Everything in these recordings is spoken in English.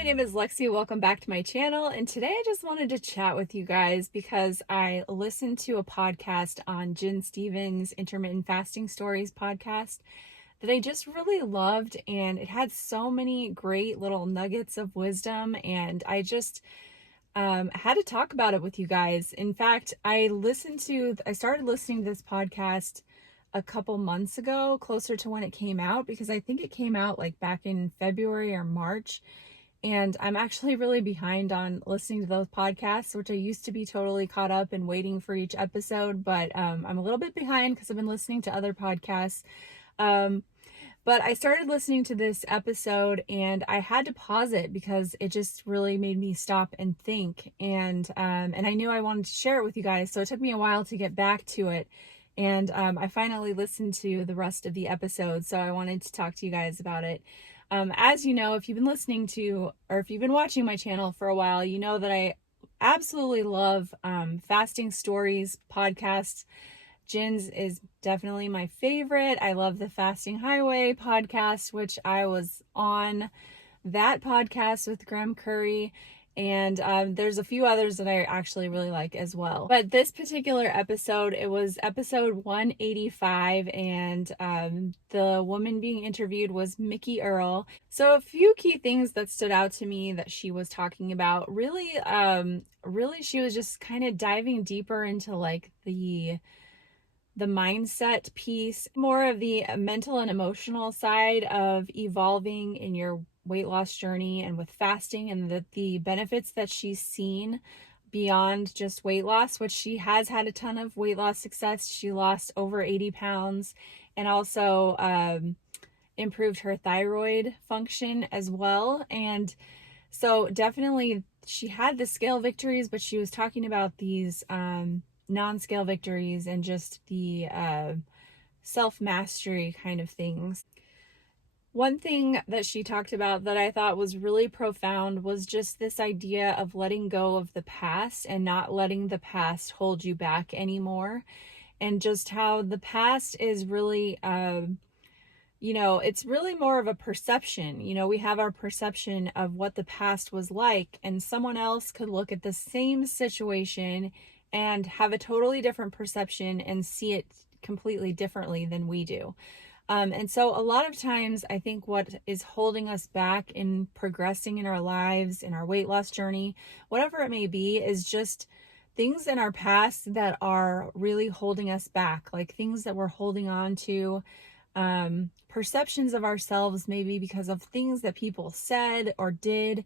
my name is Lexi. Welcome back to my channel. And today I just wanted to chat with you guys because I listened to a podcast on Jen Stevens' Intermittent Fasting Stories podcast that I just really loved. And it had so many great little nuggets of wisdom. And I just had to talk about it with you guys. In fact, I started listening to this podcast a couple months ago, closer to when it came out, because I think it came out like back in February or March. And I'm actually really behind on listening to those podcasts, which I used to be totally caught up and waiting for each episode. But I'm a little bit behind because I've been listening to other podcasts. But I started listening to this episode and I had to pause it because it just really made me stop and think. And I knew I wanted to share it with you guys. So it took me a while to get back to it. And I finally listened to the rest of the episode. So I wanted to talk to you guys about it. As you know, if you've been listening to, or if you've been watching my channel for a while, you know that I absolutely love fasting stories podcasts. Jen's is definitely my favorite. I love the Fasting Highway podcast, which I was on that podcast with Graham Curry. And there's a few others that I actually really like as well. But this particular episode, it was episode 185, and the woman being interviewed was Mickey Earl. So a few key things that stood out to me that she was talking about, really she was just kind of diving deeper into like the mindset piece, more of the mental and emotional side of evolving in your weight loss journey and with fasting, and the benefits that she's seen beyond just weight loss, which she has had a ton of weight loss success. She lost over 80 pounds and also improved her thyroid function as well. And so definitely she had the scale victories, but she was talking about these non-scale victories and just the self-mastery kind of things. One thing that she talked about that I thought was really profound was just this idea of letting go of the past and not letting the past hold you back anymore. And just how the past is really, it's really more of a perception. We have our perception of what the past was like, and someone else could look at the same situation and have a totally different perception and see it completely differently than we do. And so a lot of times I think what is holding us back in progressing in our lives, in our weight loss journey, whatever it may be, is just things in our past that are really holding us back, like things that we're holding on to, perceptions of ourselves, maybe because of things that people said or did,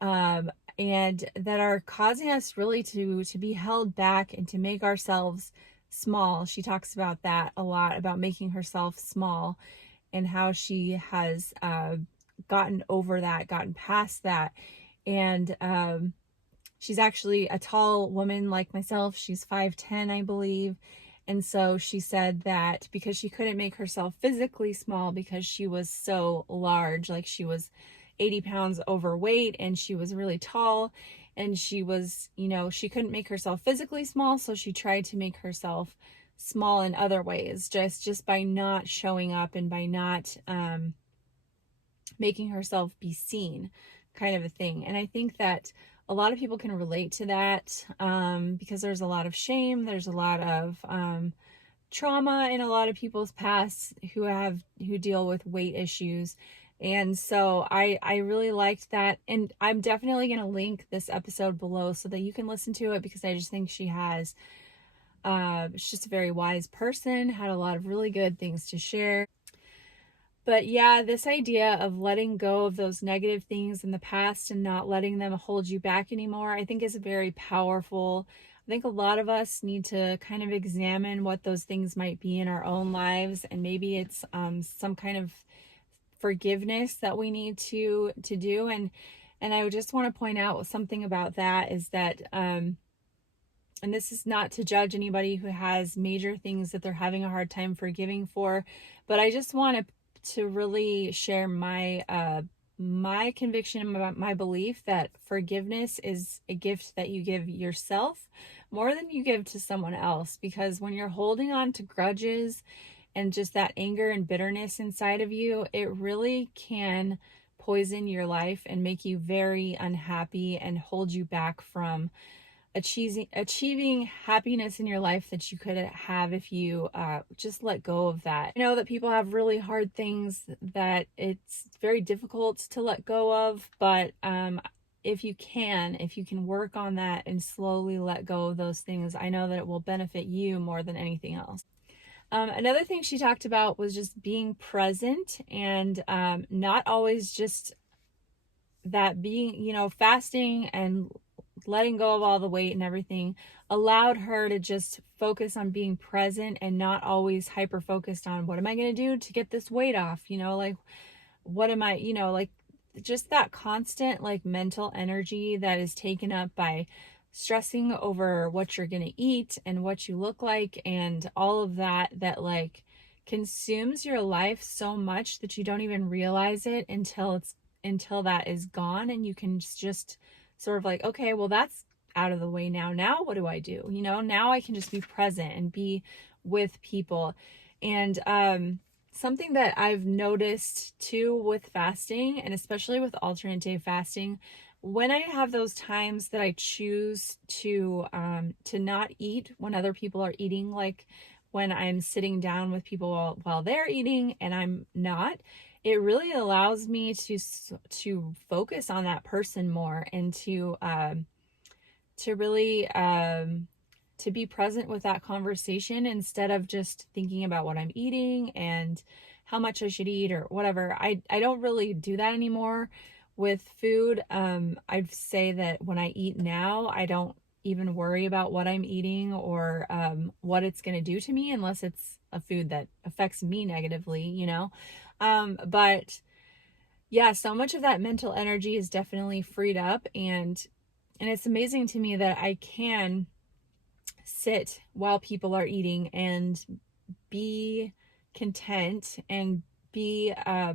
and that are causing us really to be held back and to make ourselves small. She talks about that a lot, about making herself small and how she has gotten over that, gotten past that. And she's actually a tall woman like myself. She's 5'10", I believe. And so she said that because she couldn't make herself physically small because she was so large, like she was 80 pounds overweight and she was really tall, and she was, she couldn't make herself physically small, so she tried to make herself small in other ways, just by not showing up and by not making herself be seen, kind of a thing. And I think that a lot of people can relate to that because there's a lot of shame, there's a lot of trauma in a lot of people's past who deal with weight issues. And so I really liked that. And I'm definitely going to link this episode below so that you can listen to it, because I just think she's just a very wise person, had a lot of really good things to share. But yeah, this idea of letting go of those negative things in the past and not letting them hold you back anymore, I think is very powerful. I think a lot of us need to kind of examine what those things might be in our own lives. And maybe it's some kind of forgiveness that we need to do. And I would just want to point out something about that is that, and this is not to judge anybody who has major things that they're having a hard time forgiving for, but I just want to really share my conviction about my belief that forgiveness is a gift that you give yourself more than you give to someone else. Because when you're holding on to grudges and just that anger and bitterness inside of you, it really can poison your life and make you very unhappy and hold you back from achieving happiness in your life that you could have if you just let go of that. I know that people have really hard things that it's very difficult to let go of, but if you can work on that and slowly let go of those things, I know that it will benefit you more than anything else. Another thing she talked about was just being present and not always just that being, fasting and letting go of all the weight and everything allowed her to just focus on being present and not always hyper focused on what am I going to do to get this weight off, like what am I, like just that constant like mental energy that is taken up by stressing over what you're going to eat and what you look like and all of that like consumes your life so much that you don't even realize it until that is gone, and you can just sort of like, okay, well, that's out of the way now what do I do? Now I can just be present and be with people. And something that I've noticed too with fasting, and especially with alternate day fasting, when I have those times that I choose to not eat when other people are eating, like when I'm sitting down with people while they're eating and I'm not, it really allows me to focus on that person more and to really to be present with that conversation instead of just thinking about what I'm eating and how much I should eat or whatever. I don't really do that anymore with food. I'd say that when I eat now, I don't even worry about what I'm eating or what it's going to do to me unless it's a food that affects me negatively, but yeah, so much of that mental energy is definitely freed up, and it's amazing to me that I can sit while people are eating and be content and be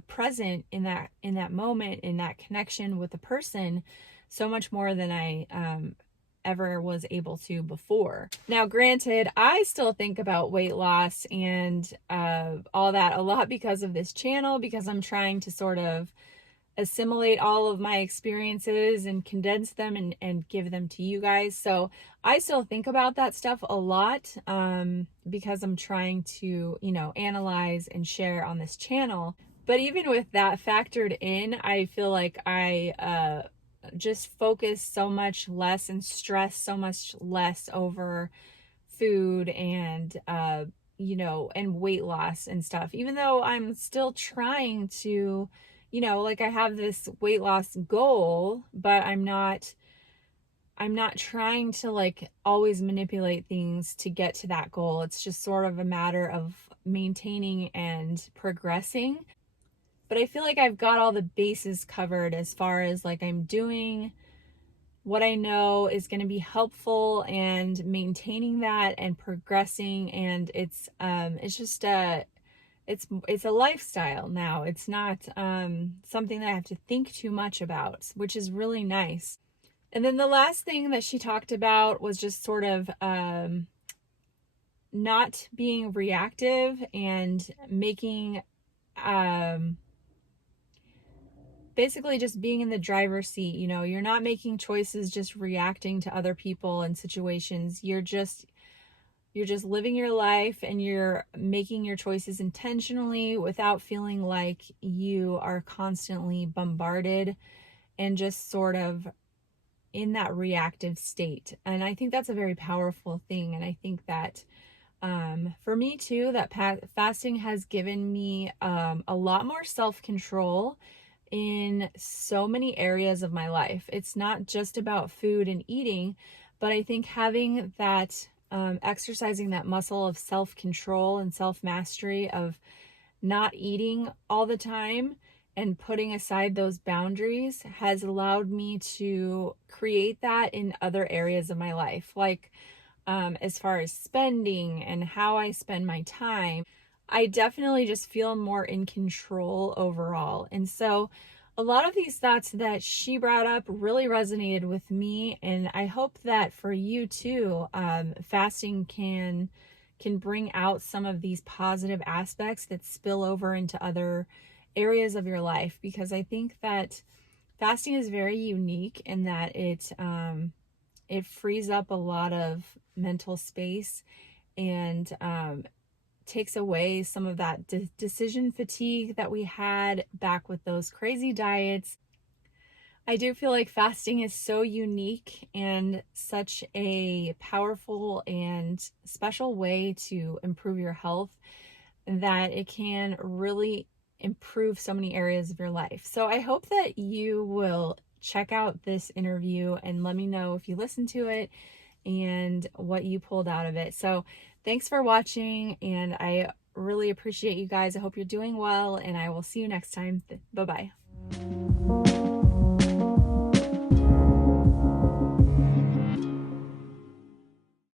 present in that moment, in that connection with the person, so much more than I ever was able to before. Now, granted, I still think about weight loss and all that a lot because of this channel, because I'm trying to sort of assimilate all of my experiences and condense them and give them to you guys. So I still think about that stuff a lot because I'm trying to, analyze and share on this channel. But even with that factored in, I feel like I just focus so much less and stress so much less over food and and weight loss and stuff, even though I'm still trying to, like I have this weight loss goal, but I'm not trying to like always manipulate things to get to that goal. It's just sort of a matter of maintaining and progressing. But I feel like I've got all the bases covered as far as like I'm doing what I know is going to be helpful and maintaining that and progressing. And it's just it's a lifestyle now. It's not something that I have to think too much about, which is really nice. And then the last thing that she talked about was just sort of not being reactive and making basically just being in the driver's seat. You're not making choices just reacting to other people and situations. You're just living your life and you're making your choices intentionally without feeling like you are constantly bombarded and just sort of in that reactive state. And I think that's a very powerful thing. And I think that for me too, that fasting has given me a lot more self-control in so many areas of my life. It's not just about food and eating, but I think having that exercising that muscle of self-control and self-mastery of not eating all the time and putting aside those boundaries has allowed me to create that in other areas of my life, like as far as spending and how I spend my time. I definitely just feel more in control overall. And so a lot of these thoughts that she brought up really resonated with me, and I hope that for you too, fasting can bring out some of these positive aspects that spill over into other areas of your life, because I think that fasting is very unique in that it frees up a lot of mental space and takes away some of that decision fatigue that we had back with those crazy diets. I do feel like fasting is so unique and such a powerful and special way to improve your health that it can really improve so many areas of your life. So I hope that you will check out this interview and let me know if you listened to it and what you pulled out of it. So thanks for watching, and I really appreciate you guys. I hope you're doing well, and I will see you next time. Bye-bye.